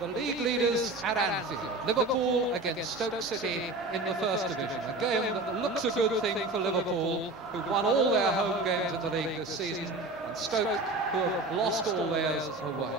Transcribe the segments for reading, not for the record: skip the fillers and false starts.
The league leaders at Anfield, Liverpool against Stoke City in the First Division. A game that looks a good thing for Liverpool, who've won all their home games in the league this season, and Stoke, who have lost all theirs away.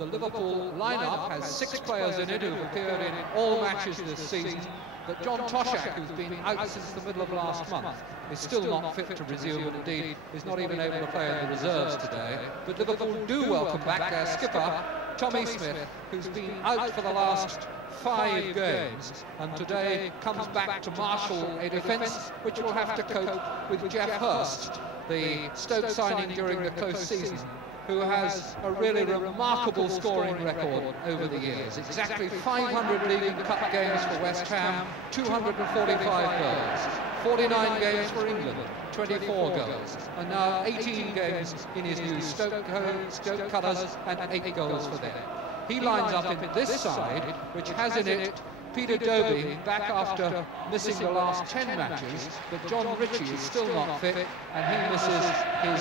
The Liverpool lineup has 6 players in it who've appeared in all matches this season, but John Toshak, who's been out since the middle of last month, is still not fit to resume, and indeed is not even able to play in the reserves today. But Liverpool do welcome back their skipper, Tommy Smith, who's been out for the last 5 games, and today comes back to marshal a defence which will have to cope with Jeff Hurst, the Stoke signing during the close season, who has a really remarkable scoring record over the years. Exactly 500 League and Cup games for West Ham, 245 goals, 49 games for England, 24 goals, and now 18 games in his new Stoke colours and 8 goals for them. He lines up in this side, which has in it Peter Dobie back after missing the last 10 matches, but John Ritchie is still not fit, and he misses his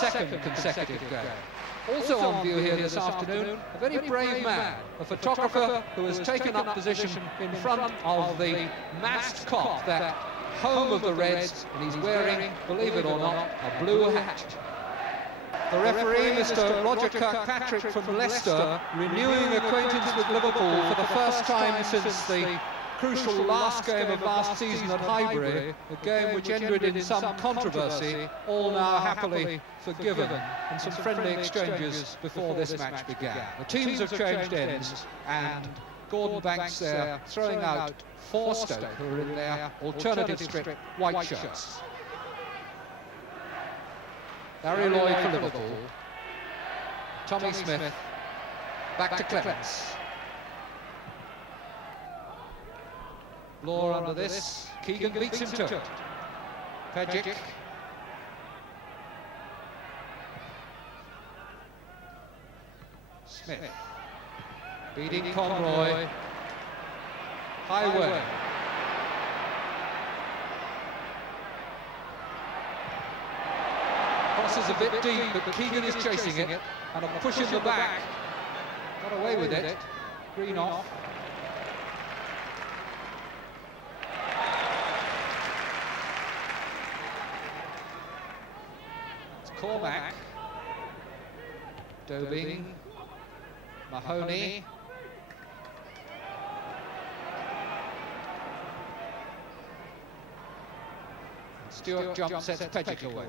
2nd consecutive game. Also on view here this afternoon, a very brave man, a photographer who has taken up position in front of the mast cop, that home of the Reds, and he's wearing, believe it or not, a blue hat. The referee, Mr. Roger Kirkpatrick from Leicester, renewing acquaintance with Liverpool for the first time since the crucial last game of last season at Highbury, a game which ended in some controversy, all now happily forgiven, and some friendly exchanges before this match began. The teams have changed ends, and Gordon Banks there throwing out for Stoke, who are in their alternative strip white shirts. Barry Lloyd for Liverpool. Tommy Smith back to Clements. Law under this. Keegan beats him to it. Pejic. Smith. Beating Conroy. Highway. Crosses a bit deep, but Keegan is chasing it, and a push in the back. Got away with it. Green off. It's Cormac. Dobing. Mahoney. Stewart jump sets Pejic away.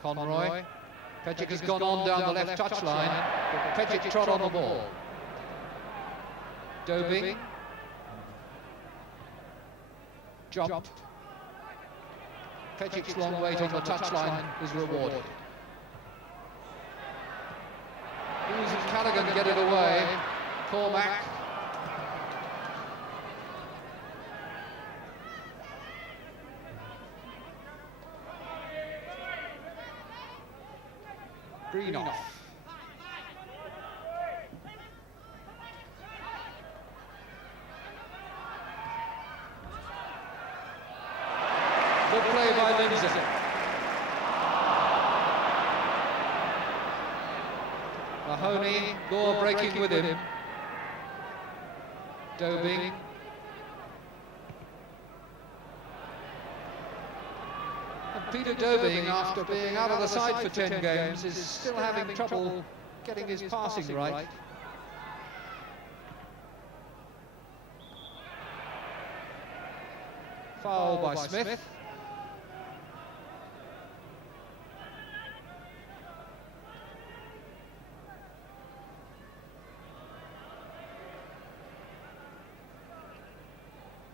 Conroy. Pejic has gone on down the left touchline, but Pejic trod on the ball. Dobing. Jumped. Pejic's long wait on the touchline is rewarded. Hughes and Callaghan get it away. Cormac. Green off. Good play by Lindsay. Mahoney, Gore breaking with him. Dobing. Peter Dobing, after being out of the side for 10 games, is still having trouble getting his passing right. Foul by Smith.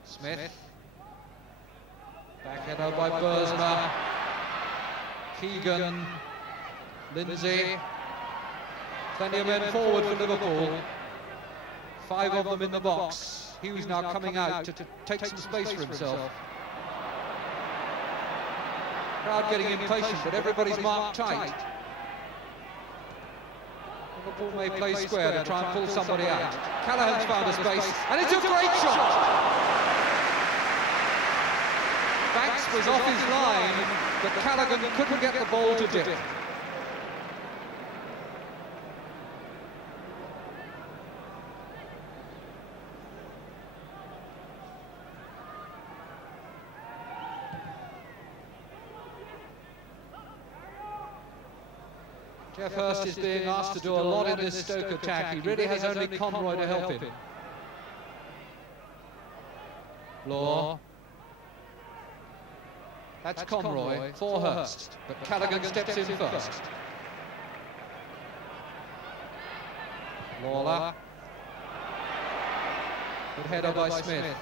Smith. Backheader by Bursma. Keegan. Lindsay. Plenty of men forward for Liverpool. 5 of them in the box. Hughes now coming out to take some space for himself. Crowd getting impatient, but everybody's marked tight. Liverpool may play square to try and pull somebody out. Callaghan's found a space, and it's a great shot! Banks was off his line, but Callaghan couldn't get the ball to dip. Jeff Hurst is being asked to do a lot in this Stoke attack. He really has only Conroy to help him. Law. That's Conroy for Hurst, but Callaghan steps in first. Lawler. Good header by Smith.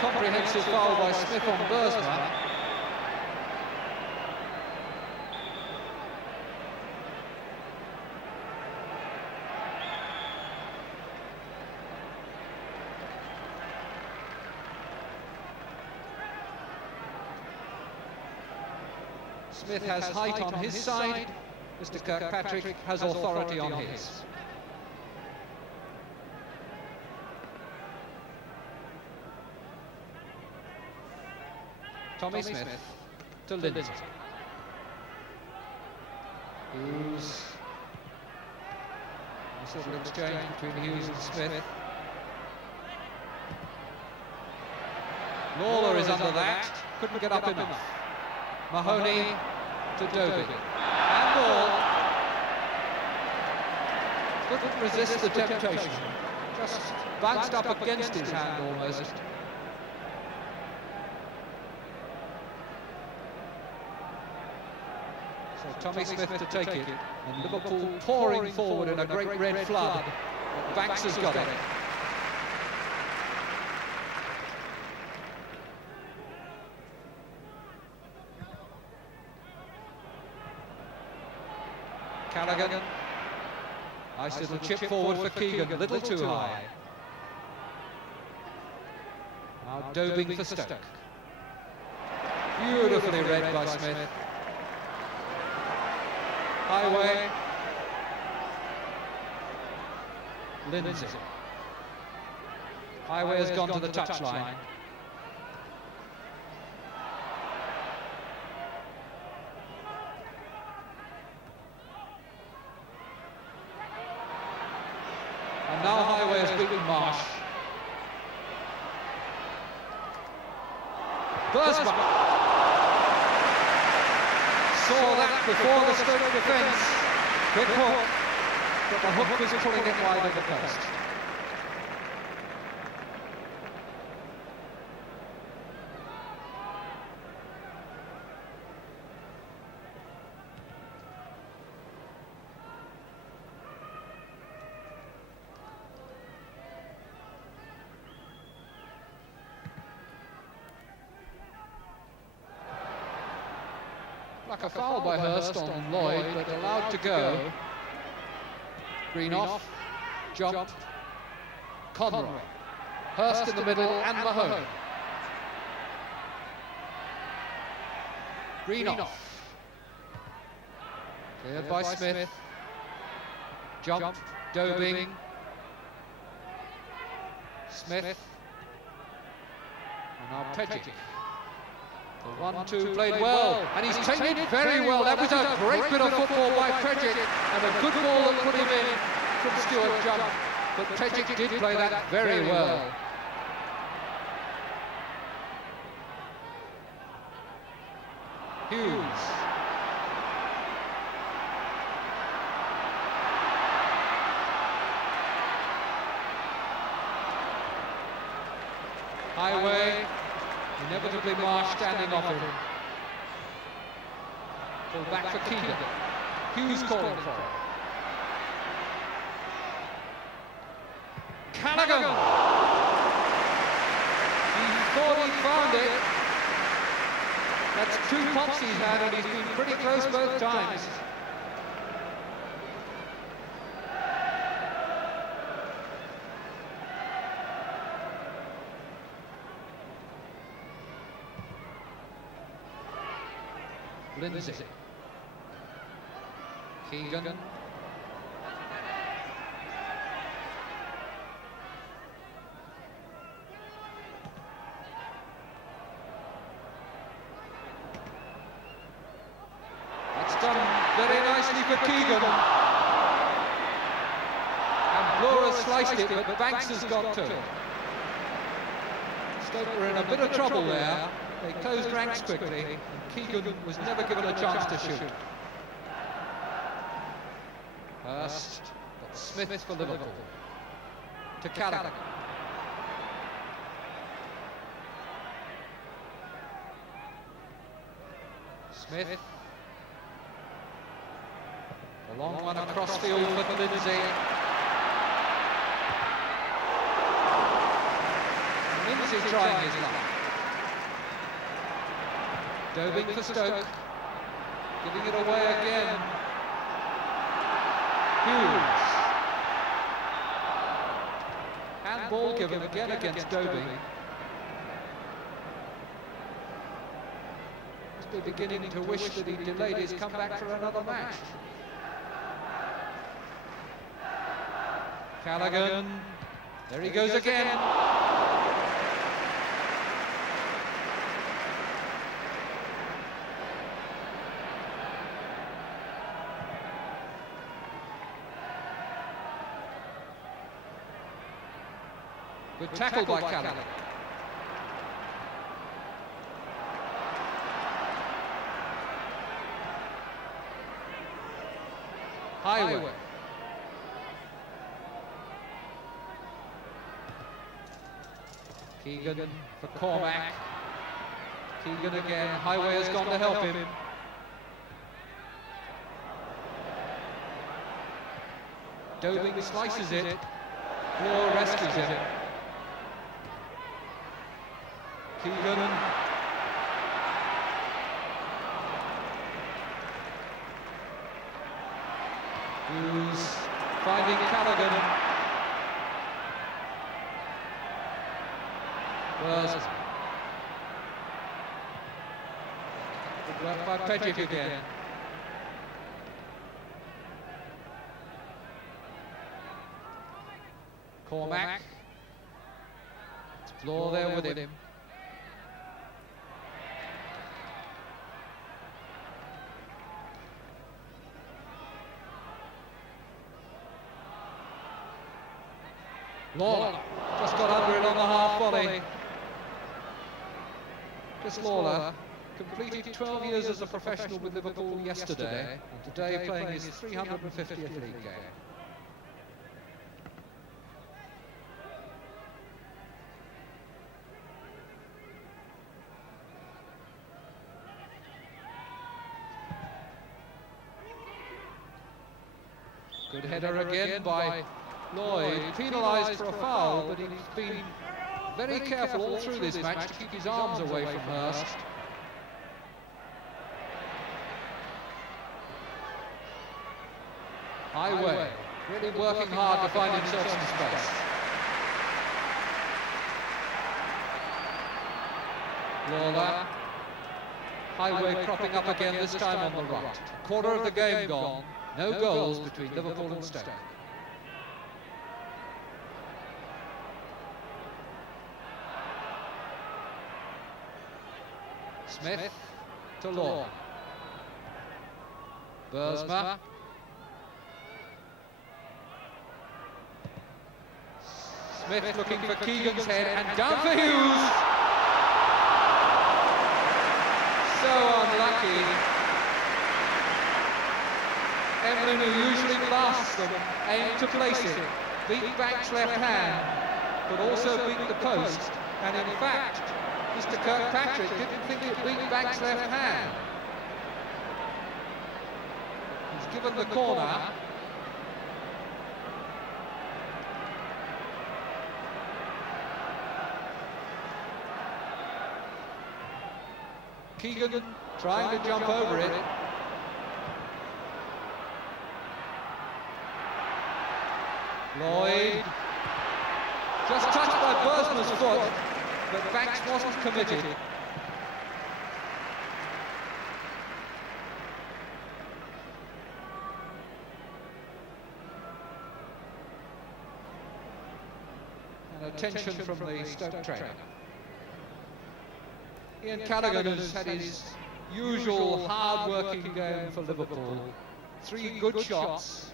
Comprehensive foul by Smith on Bursma. Smith has height on his side. Mr. Kirkpatrick has authority on his. Tommy Smith to Lindsay. Hughes. A sort of exchange between Hughes and Smith. Lawler is under that. Couldn't get up enough. Mahoney to Dobie. And ball. Couldn't resist the temptation. Just bounced up against his hand almost. So Tommy Smith to take it, and Liverpool pouring forward in a great red flood. Banks has got it. Callaghan. Nice little chip forward for Keegan, a little too high. Now Dobing for Stoke. Beautifully read by Smith. Highway. Lindsay. Highway has gone to the touchline. And now Highway has beaten Marsh. Bursma saw that before the Stoke defence. Quick hook, but the hook was pulling it wide of the post. Like a foul by Hurst on Lloyd, but allowed to go. Green off, jump, Conroy. Hurst in the middle and Mahone. Green off. Cleared by Smith. Jump, Dobing. Smith. And now Pedgic. The 1-2 played well, and he's taken it very well. That was a great bit of football by Pedgic, and a good ball that put him in from Stewart Jump. But Pedgic did play that very well. Hughes. Highway. Inevitably Marsh standing off him. Pull back for Keegan. Hughes calling for it. Callaghan! He thought he found it. That's 2 pops he's had, and he's been pretty close both times. Lindsay. Keegan. That's done very nicely for Keegan. sliced it, but Banks has got to. Stoke were in a bit of trouble there. They closed ranks quickly, and Keegan was never given a chance to shoot. Hurst, got Smith for Liverpool. To Callaghan. Smith. A long one across field for Lindsay. Lindsay trying his luck. Dobing for Stoke. Giving it away again. Hughes. Handball given again against Dobing. Must be beginning to wish that he delayed his comeback for another match. Callaghan. There he goes again. Good tackle by Callaghan. Highway. Keegan for Cormac. Keegan again. Highway has gone to help him. Dobing slices it. Law rescues it. Keegan. Who's finding Callaghan. Good work by Pedrick again. Cormac. Explore there with him. Lawler just got under it on the half volley. Chris Lawler completed 12 years as a professional with Liverpool yesterday, and today playing his 350th league game. Good header again by Lloyd, penalised for a foul, but he's been very careful all through this match to keep his arms away from Hurst. Highway, really working hard to find himself some space. Lawler. Highway cropping up again, this time on the right. Quarter of the game gone, no goals between Liverpool and Stoke. Smith to Law. Bursma. Smith looking for Keegan's head and down for Hughes. So unlucky. Emlyn, who usually blasts them, aimed to place it. Beat Banks' left hand, but also beat the post. And in fact, Mr. Kirkpatrick didn't think it beat Banks' left hand. He's given the corner. Keegan trying to jump over it. Lloyd. Just touched by Bursma's foot, but Banks wasn't committed. And attention from the Stoke trainer. Ian Callaghan has had his usual hard-working game for Liverpool. 3 good shots,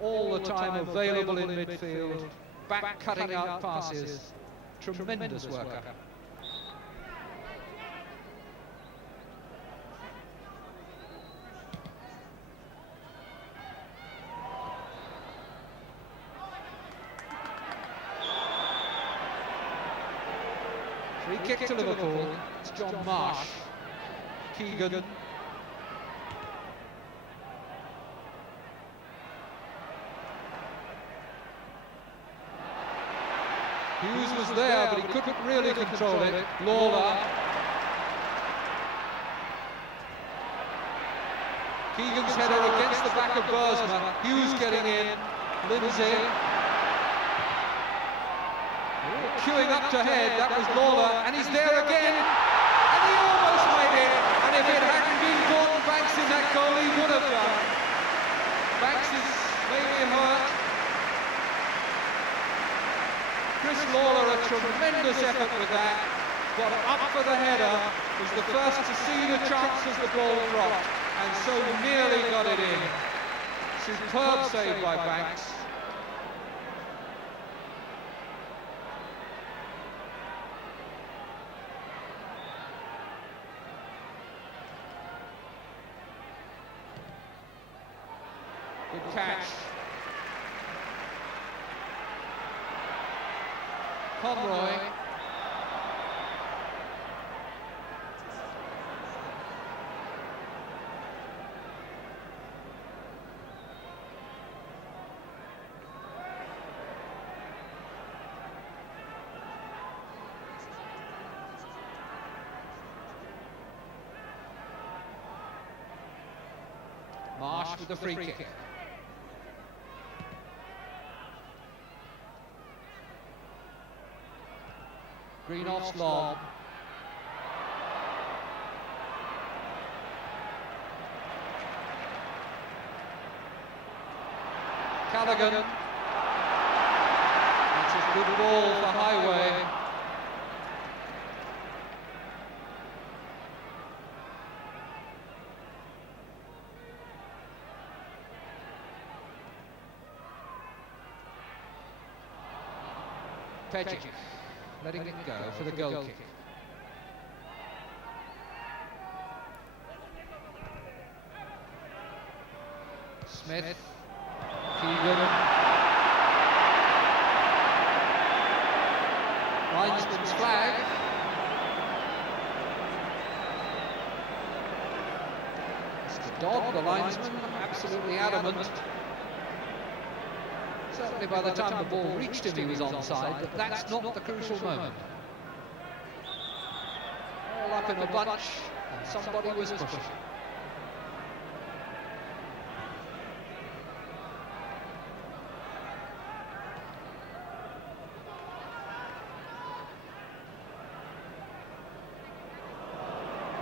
all the time available in midfield, back cutting out passes, tremendous worker. Free kick to Liverpool. It's John Marsh. Keegan. Hughes was there, but he couldn't really control it. Lawler. Keegan's header against the back of Bursma. Hughes getting in. Lindsay. Queuing up to head, that was Lawler, and he's there again, and he almost made it, and if it hadn't been Gordon Banks in that goal, he would have done. Banks is maybe hurt. Chris Lawler, a tremendous effort with that, got up for the header, was the first to see the chance as the ball dropped, and so nearly got it in. Superb save by Banks. Good catch. Conroy. Marsh with the free kick. Greenoff's lob. Callaghan. That's a good ball for Highway. Pejic. Letting it go for the goal kick. Smith. Keegan. Linesman's flag. Mr. Dodd, the linesman, absolutely adamant. Certainly by the time the ball reached him he was onside, but that's not the crucial moment. All up in a bunch, and somebody was pushing.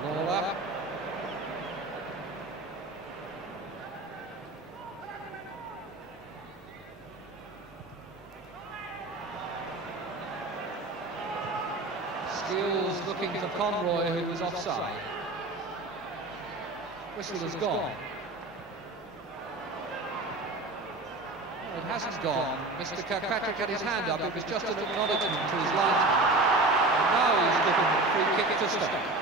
Lawler. Skills looking for Conroy, who was offside. Whistle has gone. It hasn't gone. Mr. Kirkpatrick had his hand up. It was just an acknowledgement to his linesman. And now he's given a free kick to Stoke.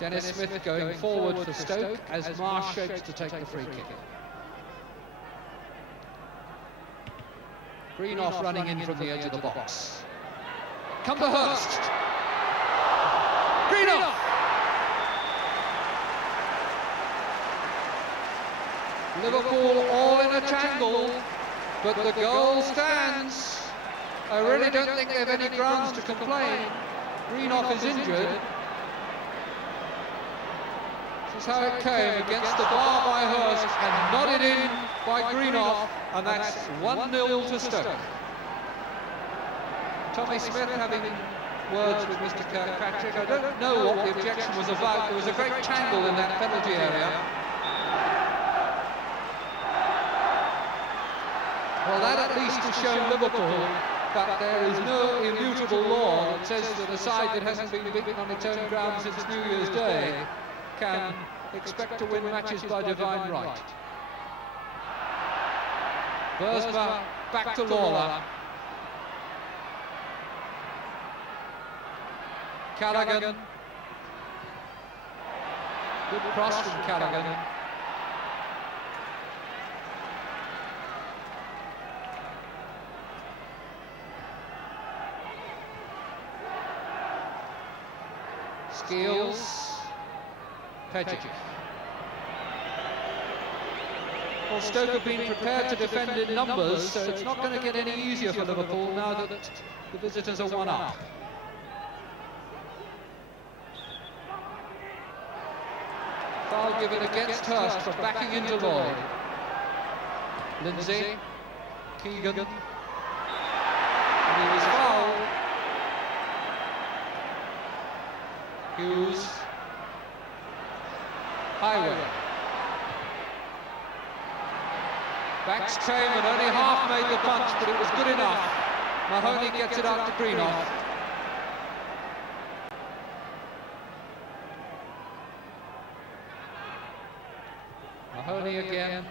Dennis Smith going forward for Stoke as Marsh shapes to take the free kick. Greenoff running in from the edge of the box. Cumberhurst. Greenoff! Liverpool all in a tangle, but the goal stands. I really don't think they have any grounds to complain. Greenoff is injured. This is how it came, against the bar by Hurst and nodded in by Greenoff, and that's 1-0 to Stoke. Tommy Smith having words with Mr. Kirkpatrick. I don't know what the objection was about. There was a great tangle in that penalty area. Well, that at least has shown Liverpool that there is no immutable law that says that a side that hasn't been beaten on its own ground since New Year's Day can expect to win matches by divine right. Bursma back to Lawler. Callaghan. Good cross from Callaghan. Skeels. Pejic. Well, Stoke have been prepared to defend in numbers, so it's not going to get any easier for Liverpool now that the visitors are one up. Foul given against Hurst for backing into Lloyd. Lindsay. Keegan. And he was fouled. Hughes. Highway. Banks came and only half made the punch, but it was good enough. Mahoney gets it out to Greenoff. Mahoney again.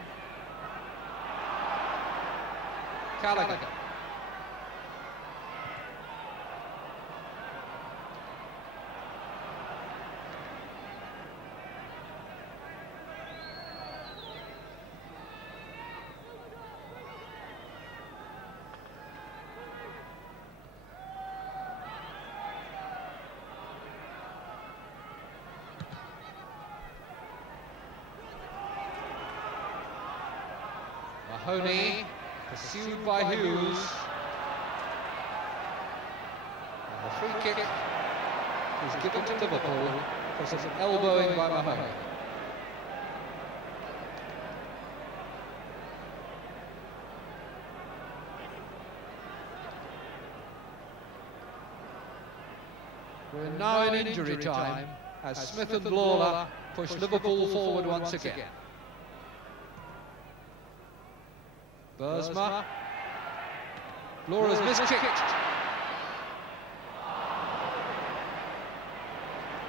Callaghan. Mahoney, pursued by Hughes. And the free kick is given to Liverpool for some elbowing by Mahoney. We're now in injury time as Smith and Lawler push Liverpool forward once again. Bursma. Laura's miskicked.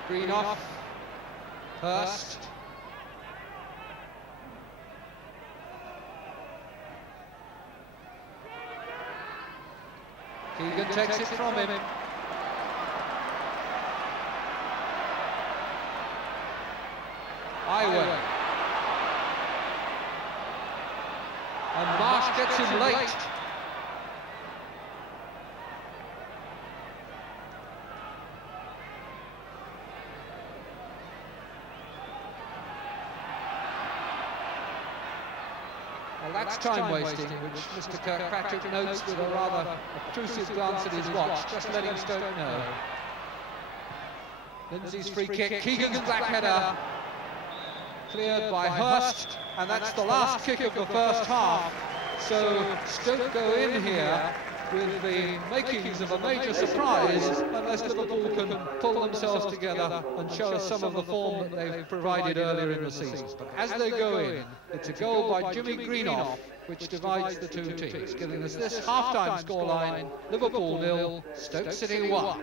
Greenoff. Hurst. Keegan takes it from him. Highway. And Marsh gets him late. Well, that's time wasting, which Mr. Kirkpatrick notes with a rather obtrusive glance at his watch, just letting Stoke know. Lindsay's free kick, Keegan's black header, cleared by Hurst, and that's the last kick of the first half. So Stoke go in here with the makings of a major surprise, unless Liverpool can pull themselves together and show us some of the form that they've provided earlier in the season. But as they go in, it's a goal by Jimmy Greenoff which divides the two teams, giving us this half-time scoreline: Liverpool 0, Stoke City 1.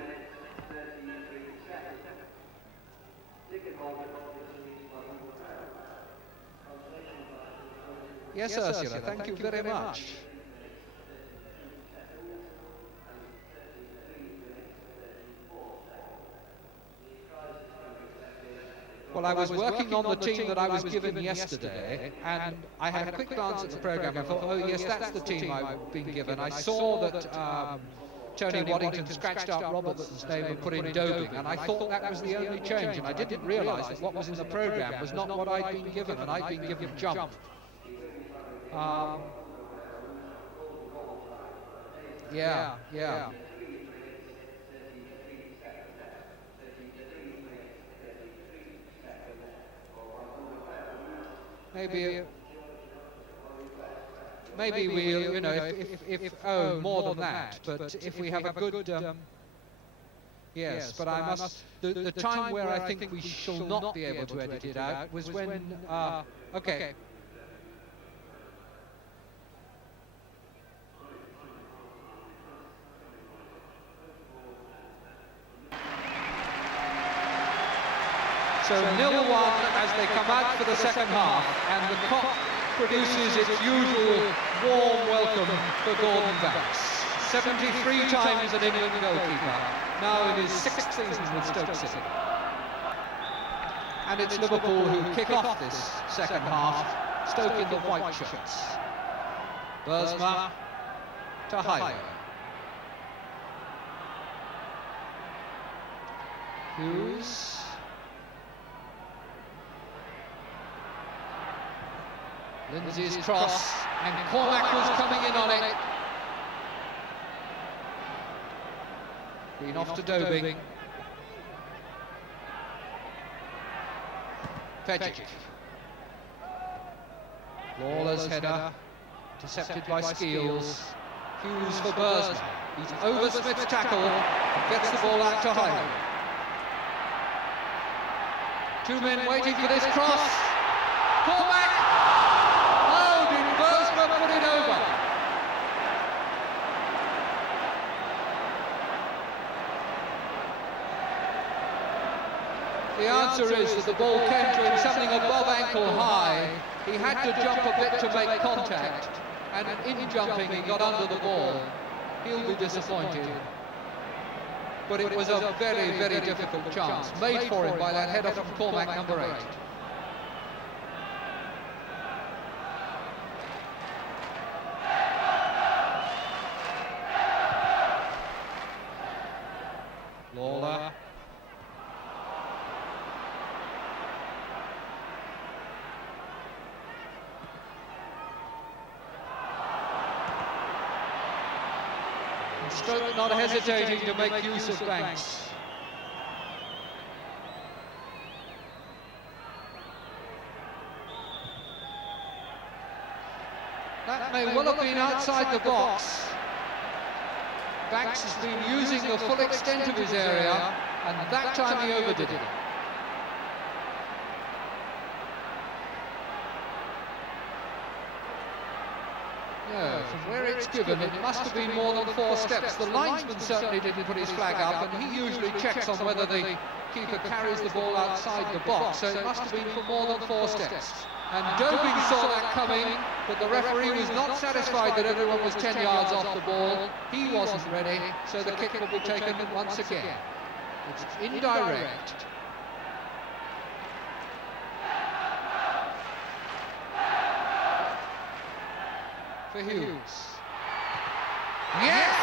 Yes, Ursula, thank you very much. Well, I was working on the team that I was given yesterday, and I had a quick glance at the programme and thought, oh yes, that's the team I've been given. I saw that Tony Waddington scratched out Robertson's name and put in Dobing, and I thought that was the only change, and I didn't realise that what was in the programme was not what I'd been given, and I'd been given Jump. Yeah. Maybe we'll, if more than that. But if we have a good Yes, but I must... The time where I think we shall not be able to edit it out was when... okay. So 0-1 as they come out for the second half, and the Kop produces its usual warm welcome for Gordon Banks. 73 times an England goalkeeper, now in his 6th season with Stoke City. And it's Liverpool who kick off this second half, Stoke in the white shirts. Bursma to Highway. Hughes. Lindsay's cross, and Cormac was coming in on it. Green off to Dobing. Fejic. Lawler's header, intercepted by Skeels. Hughes for Bursma. He's over Smith's tackle, and gets the ball out to Highway. 2 men waiting for this cross. Cormac! Put it over. The answer is that the ball came to him something above ankle high. He had to jump a bit to make contact, and in jumping he got under the ball. He'll be disappointed. But it was a very, very difficult chance made for him by that header from Cormac, number 8. Lawler. And Stoke not hesitating to make use of Banks. That may well have been outside the box. Banks has been using the full extent of his area, and that time he overdid it. No, from where it's given, it must have been more than 4 steps. The linesman certainly didn't put his flag up, and he usually checks on whether the keeper carries the ball outside the box, so it must have been for more than 4 steps. And Dobing saw that coming, but the referee was not satisfied that everyone was 10 yards off the ball. He wasn't ready, so the kick will be taken once again. It's indirect. For Hughes. Yes!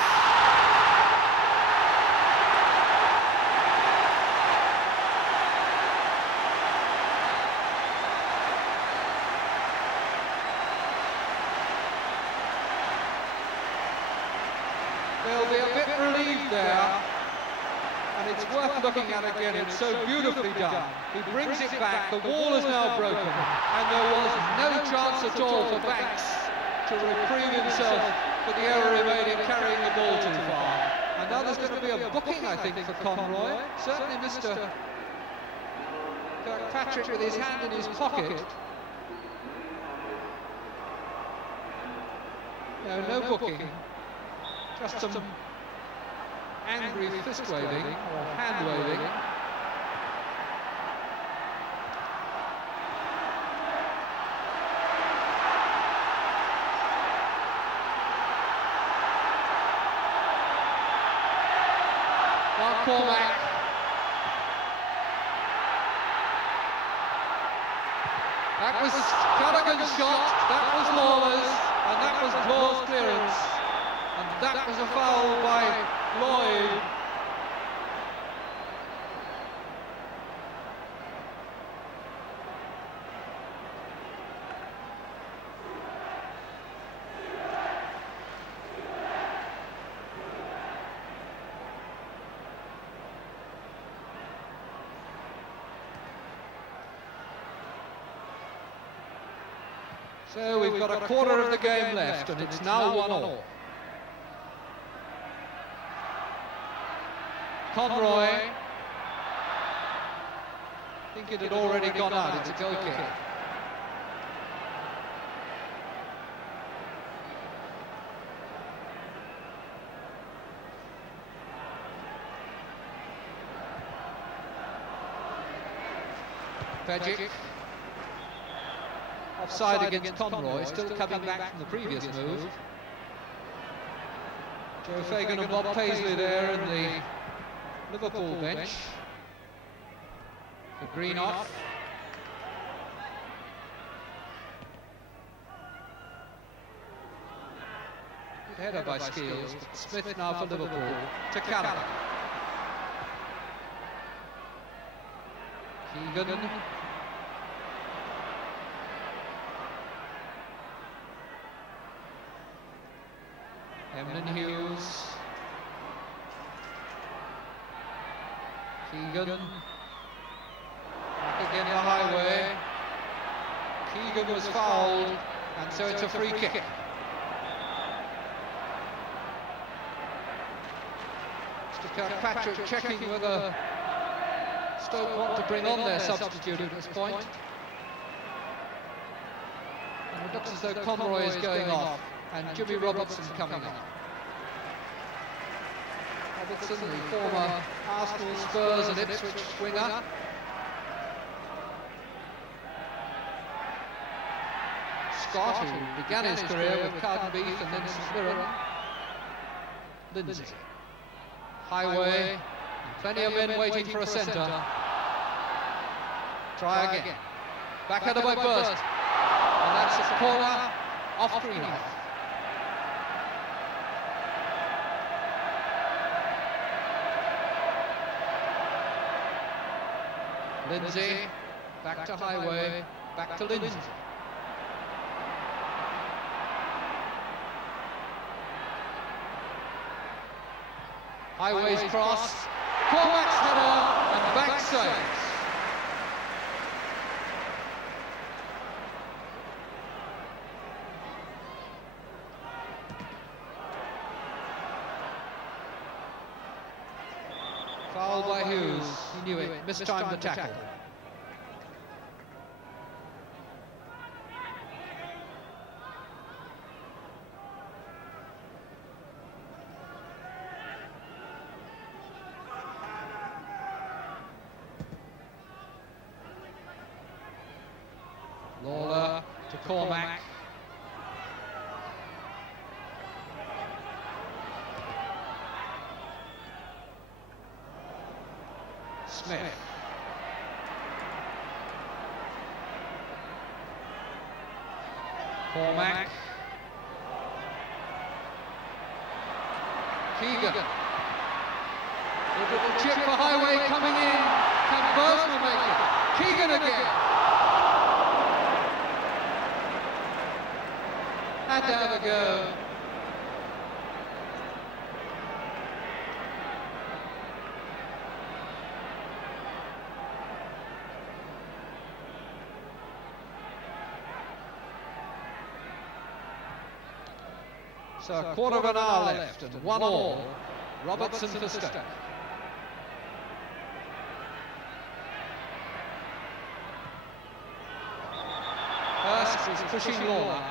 They'll be a bit relieved there, and it's worth looking at again. It's so beautifully done. He brings it back, the wall is now broken, and there was no chance at all for Banks to reprieve himself for the error he made in carrying the ball too far. And now there's going to be a booking, I think, for Conroy. Certainly Mr. Kirkpatrick with his hand in his pocket. No booking. Just some angry fist waving or hand waving. Mark Cormac. That was Callaghan's shot, that was Lawler's, and that was Claw's clearance. And that was a foul by Lloyd. So we've got a quarter of the game left, and it's now 1-1. Conroy. I think it had already gone out. It's a goal kick. Pejic. Offside against Conroy, still coming back from the previous move. Joe Fagan and Bob Paisley there in the Liverpool bench. The green off. Good header by Skeels. Smith now for Liverpool. To Callum. Keegan. Emlyn Hughes. Keegan. Back again the highway. Keegan was fouled, and so it's a free kick. Mr. Kirkpatrick checking whether Stoke want to bring on their substitute at this point. And it looks as though Conroy is going off and Jimmy Robertson coming on. Robertson, the former Arsenal, Spurs and Ipswich winger. Scott, who began his career with Carden Beef and then St Mirren. Lindsay. Highway, and plenty of men waiting for a centre. Try again. Backheader by Burst. And that's a corner off Greenhoff. Lindsay, back to Highway, back to Lindsay. Highway's cross, Cormac's header, and back saves. Foul by Hughes, he knew it, mistimed the tackle. Lawler to Cormac. Smith. Cormac. Keegan. The little chip for Highway coming in. Can Bursma make it? Keegan again. Had to have a go. So a quarter of an hour left and 1-1. Robertson for Stoke. Hurst is pushing Lawler.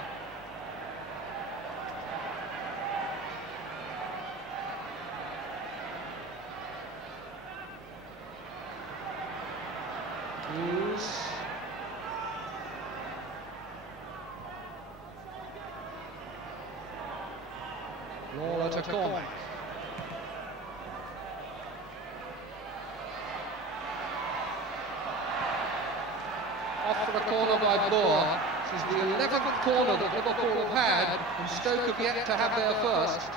Hughes. Lawler to Cormac. Off for the corner by Boer. This is the 11th corner that Liverpool have had, and Stoke have yet to have their first.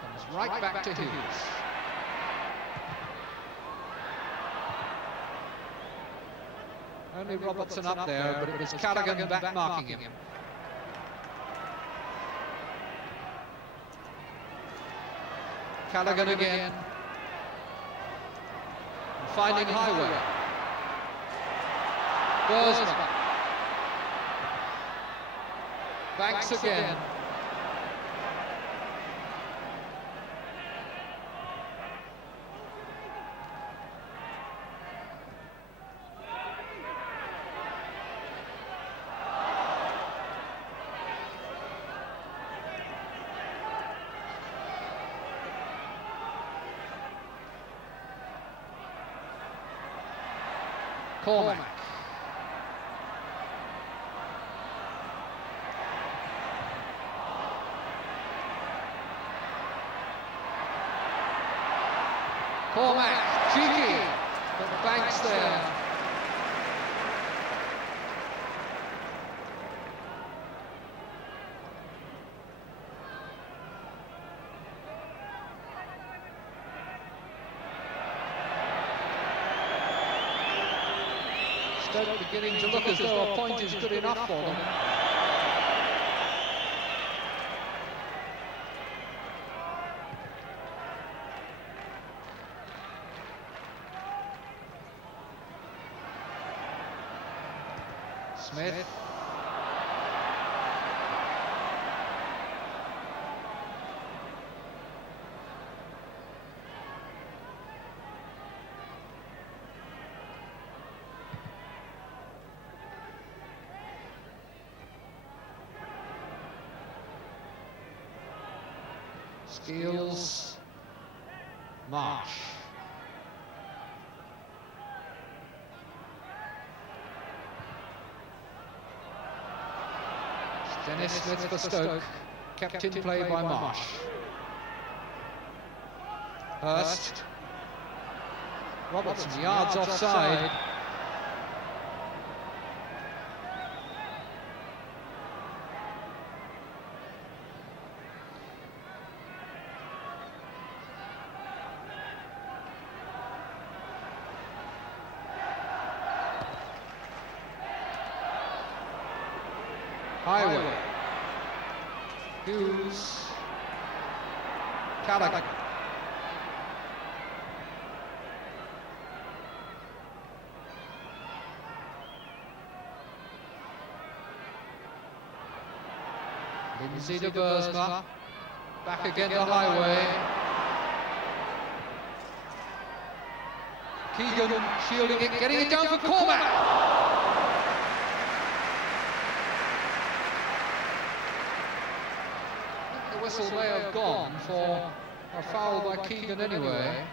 Comes right back to Hughes. Only Robertson up there, but it was Callaghan back marking him. Callaghan again. And finding Highway. Bursma. Banks again. Cormac. Cormac, cheeky, but Banks there. Stoke beginning to look as though a point is good enough for them. Smith. Skeels. Marsh. Dennis Smith for Stoke, kept in play by Marsh. Hurst. Robertson, yards offside. Highway. Hughes. Callaghan. Lindsay de Beersma. Back again to Highway. Keegan shielding it, getting it down for Cormac. The whistle may have gone for a foul by Keegan anyway.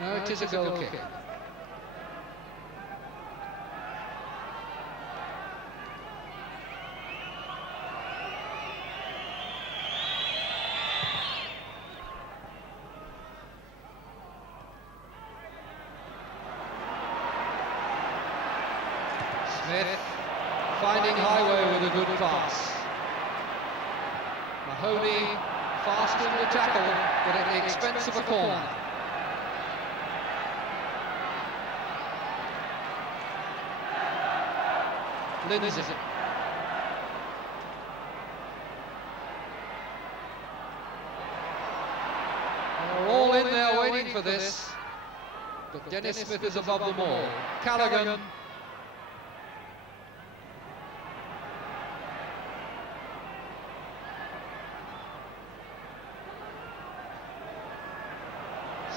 No, it is a goal kick. Smith finding Highway with a good pass. Mahoney fast in the tackle, but at the expense of a corner. Lindsay. They're all in there waiting for this, but Dennis Smith is above them all. Callaghan.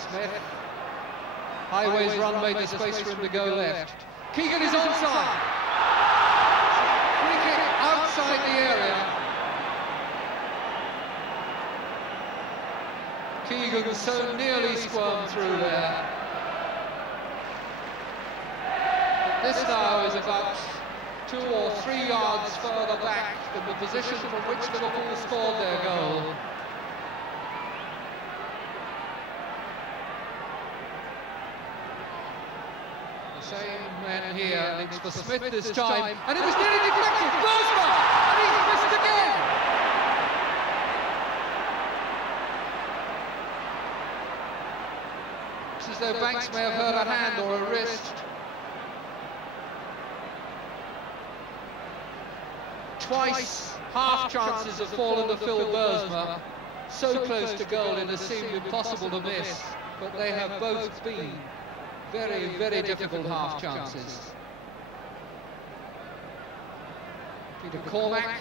Smith. Highway's run made the space for him to go left. Keegan is onside. Free kick outside the area. Keegan so nearly squirmed through there. But this now is about 2 or 3 yards further back than the position from which Liverpool scored their goal. Same men here, and it's for Smith this time, and it was nearly deflected. Beersma, and he's missed again. It's as though Banks may have hurt a hand or a wrist. Twice half chances have fallen to Phil Beersma, so close to goal it has seemed impossible to miss, but they have both been very, very difficult half chances. Peter Cormac.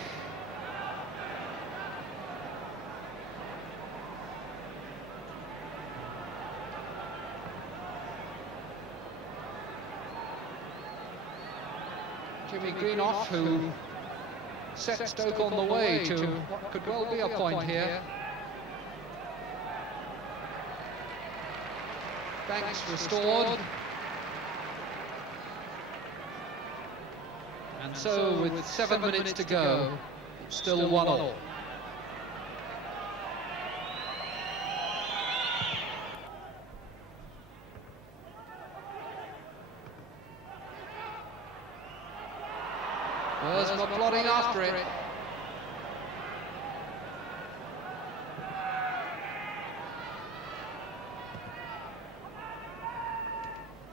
Jimmy Greenoff, who set Stoke on the way to what could well be a point here. Banks restored. And so, with 7 minutes to go, still 1-1. Bursma plodding after it.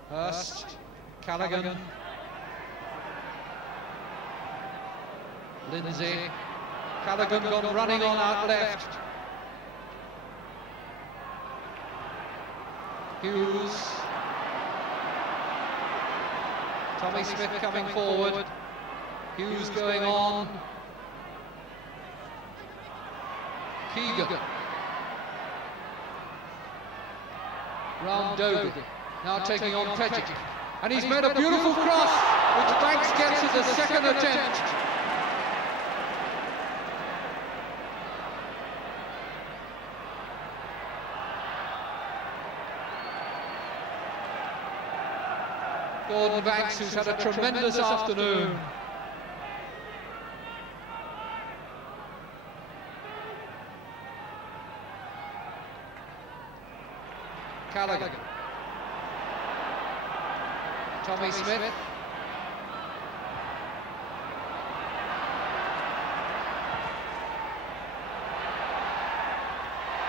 Hurst, Callaghan, Lindsay, Callaghan gone running on out left. Hughes, Tommy Smith coming forward. Hughes going on. Keegan. Round Doby. Now taking on Petty. And he's made a beautiful cross, which Banks gets at the second attempt. Gordon Banks, who's had a tremendous afternoon. Callaghan. Tommy Smith.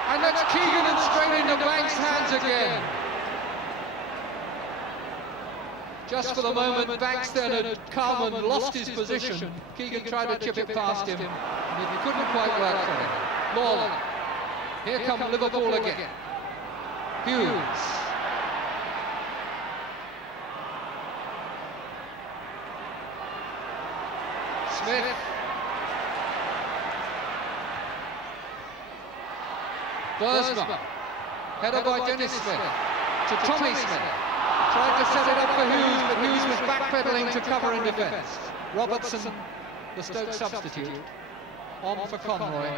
And that's Keegan and straight into Banks' hands again. Just for the moment, Banks then had come and lost his position. Keegan tried to chip it past him, and it couldn't quite work for him. Lawler. Here come Liverpool again. Hughes. Smith. Bursma. Header by Dennis Smith to Tommy Smith. Tried to set it up for Hughes, but Hughes was backpedaling to cover in defence. Robertson, the Stoke substitute, on for Conroy.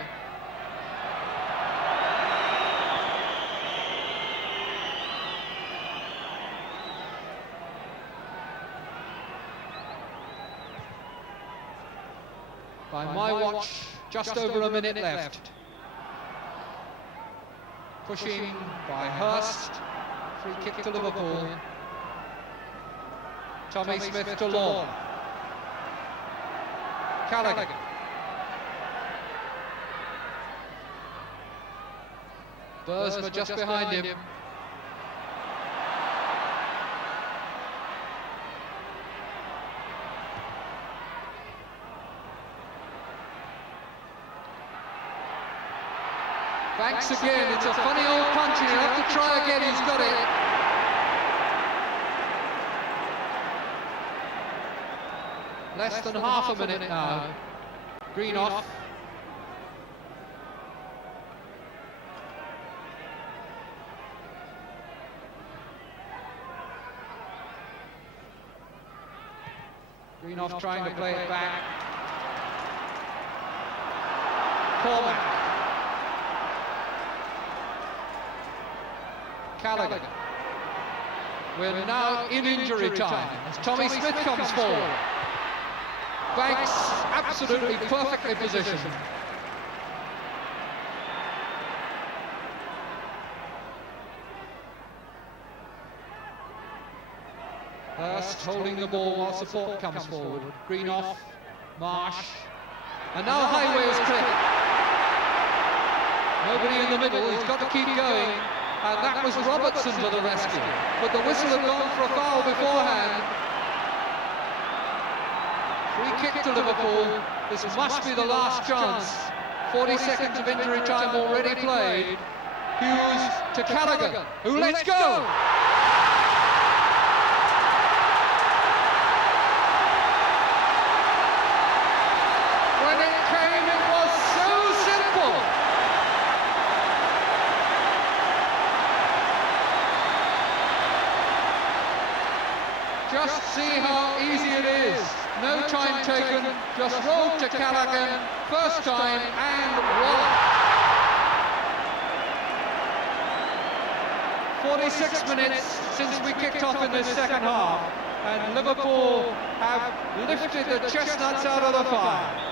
By my watch, just over a minute left. Pushing by Hurst, free kick to Liverpool. Tommy Smith to Law. Callaghan. Bursma just behind him. Banks again, it's a funny old punch, and he'll have to try again, he's got it. Less than half a minute now. Greenoff. Greenoff trying to play it back. Cormac. Callaghan. We're now in injury time as Tommy Smith comes forward. Banks absolutely perfectly positioned. Hurst holding the ball while support comes forward. Greenoff, Marsh, and now Highway is clear. Nobody in the middle, he's got to keep going. And that was Robertson to the rescue. But the whistle had gone for a foul beforehand. Free kick to Liverpool. This must be the last chance. 40 seconds of injury time already played. Hughes to Callaghan, who lets go. When it came, it was so simple. Just see how easy it is. No time taken, just rolled to Callaghan, first time, and voila. 46 minutes since we kicked off in this second half, and Liverpool have lifted the chestnuts out of the fire.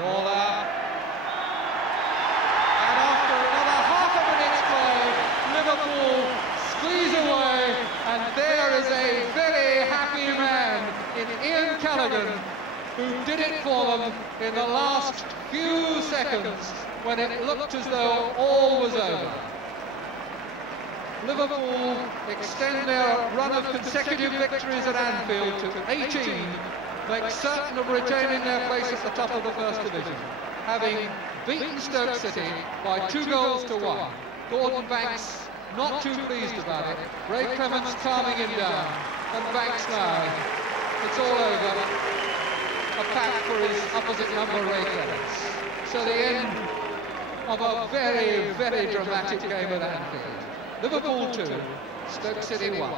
Lawler. And after another half a minute's play, Liverpool squeeze away, and there is a very happy man in Ian Callaghan, who did it for them in the last few seconds when it looked as though all was over. Liverpool extend their run of consecutive victories at Anfield to 18, make certain of retaining their place at the top of the First Division, having beaten Stoke City by 2-1. Gordon Banks not too pleased about it. Ray Clements calming him down, and Banks now, it's all over. A pack for his opposite number, Ray Clements. So the end of a very, very dramatic game at Anfield. Liverpool 2, Stoke City 1.